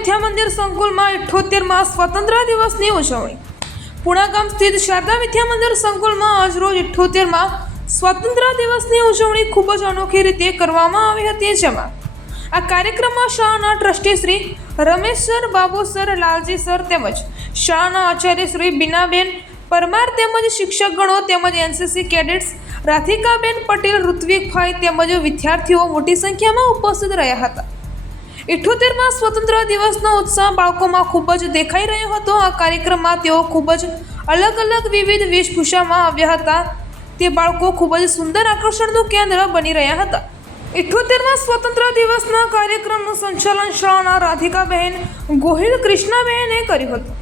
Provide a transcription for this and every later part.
વિદ્યા મંદિર સંકુલમાં 78મા સ્વતંત્ર દિવસની ઉજવણી। પુણા ગામ સ્થિત શારદા વિદ્યા મંદિર સંકુલમાં આજરોજ 78મા સ્વતંત્ર દિવસની ઉજવણી ખૂબ જ અનોખી રીતે કરવામાં આવી હતી। જેમાં આ કાર્યક્રમમાં શાળાના trustee Shri Ramesh sir, Babu sir, Lalji sir તેમજ શાળાના આચાર્ય શ્રી બીનાબેન પરમાર તેમજ શિક્ષકગણો તેમજ એનસીસી કેડેટ્સ રાધિકાબેન પટેલ, ઋત્વિકભાઈ તેમજ વિદ્યાર્થીઓ મોટી સંખ્યામાં ઉપસ્થિત રહ્યા હતા। 78મા સ્વતંત્ર દિવસનો ઉત્સાહ બાળકોમાં ખૂબ જ દેખાઈ રહ્યો હતો। આ કાર્યક્રમમાં તેઓ ખૂબ જ અલગ અલગ વિવિધ વેશભૂષામાં આવ્યા હતા। તે બાળકો ખૂબ જ સુંદર આકર્ષણનું કેન્દ્ર બની રહ્યા હતા। 78મા સ્વતંત્ર દિવસના કાર્યક્રમનું સંચાલન શાળાના રાધિકાબહેન ગોહિલ કૃષ્ણાબહેને કર્યું હતું।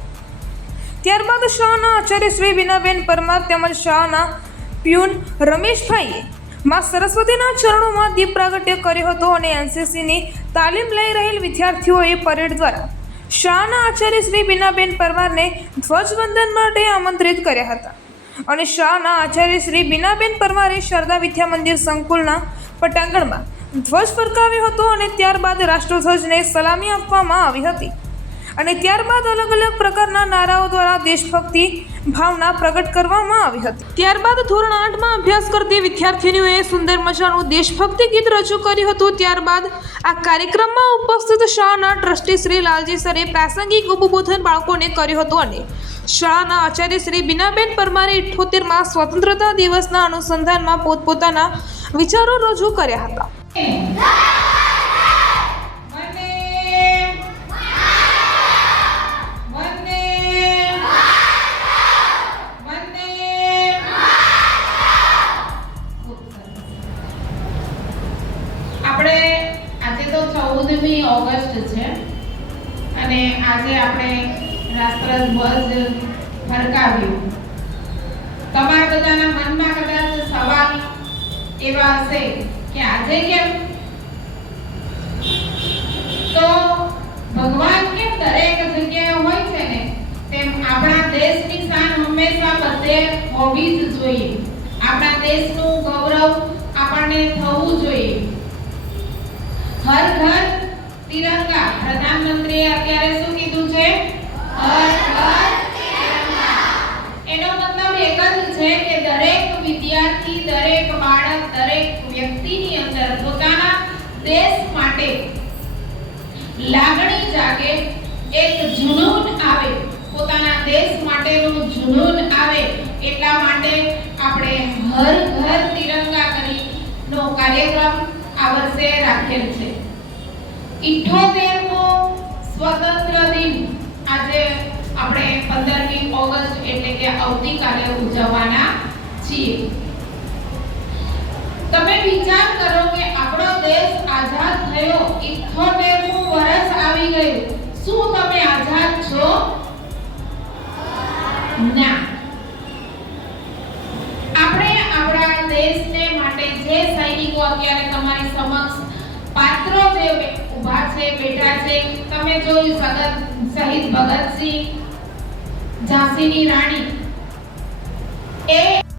ત્યારબાદ શાળાના આચાર્ય શ્રી બીનાબેન પરમાર તેમજ શાળાના પ્યુન રમેશભાઈએ માં સરસ્વતીના ચરણોમાં દીપ પ્રાગટ્ય કર્યો હતો અને એનસીસીની તાલીમ લઈ રહેલ વિદ્યાર્થીઓએ પરેડ દ્વારા શાળાના આચાર્ય શ્રી બીનાબેન પરમારને ધ્વજવંદન માટે આમંત્રિત કર્યા હતા અને શાળાના આચાર્ય શ્રી બીનાબેન પરમારે શારદા વિદ્યા મંદિર સંકુલના પટાંગણમાં ધ્વજ ફરકાવ્યો હતો અને ત્યારબાદ રાષ્ટ્રધ્વજને સલામી આપવામાં આવી હતી અને ત્યારબાદ અલગ અલગ પ્રકારના નારાઓ દ્વારા દેશભક્તિ ભાવના પ્રગટ કરવામાં આવી હતી। ત્યારબાદ ધોરણ 8માં અભ્યાસ કરતી વિદ્યાર્થીનીઓએ સુંદર મજાનું દેશભક્તિ ગીત રજૂ કર્યું હતું। ત્યારબાદ આ કાર્યક્રમમાં ઉપસ્થિત શાળાના ટ્રસ્ટી શ્રી લાલજી સરે પ્રાસંગિક ઉદ્બોધન બાળકોને કર્યું હતું અને શાળાના આચાર્ય શ્રી બીનાબેન પરમારે 78મા સ્વતંત્રતા દિવસના અનુસંધાનમાં પોતપોતાના વિચારો રજૂ કર્યા હતા। આજે તો 14મી ઓગસ્ટ છે અને આજે આપણે રાષ્ટ્રધ્વજ ફરકાવ્યો। તમારા બધાના મનમાં કદાચ સવાલ એવા હશે કે આજે કેમ? તો ભગવાન કેમ દરેક જગ્યાએ હોય છે ને તેમ આપણા દેશની શાન હંમેશા બધે હોવી જ જોઈએ। આપણા દેશનું ગૌરવ આપણને થવું જોઈએ। હર ઘર તિરંગા, પ્રધાનમંત્રીએ અત્યારે શું કીધું છે? હર ઘર તિરંગા। એનો મતલબ એક જ છે કે દરેક વિદ્યાર્થી, દરેક બાળક, દરેક વ્યક્તિની અંદર પોતાના દેશ માટે લાગણી જાગે, એક જુનૂન આવે, પોતાના દેશ માટેનું જુનૂન આવે। એટલા માટે આપણે હર ઘર તિરંગા કરીનો કાર્યક્રમ આ વર્ષે રાખેલ છે। 78મો સ્વતંત્ર દિન આજે આપણે 15મી ઓગસ્ટ એટલે કે આવતીકાલે ઉજવવાના છીએ। તમે વિચાર કરો કે આપણો દેશ આઝાદ થયો, 78મું વર્ષ આવી ગયું, શું તમે આઝાદ છો? ના। આપણે આપણા દેશને માટે જે સૈનિકો અત્યારે તમારી સમક્ષ પાત્રો જે ઊભા છે, બેઠા છે, તમે જોયું શહીદ ભગતસિંહ, ઝાંસીની રાણી, એ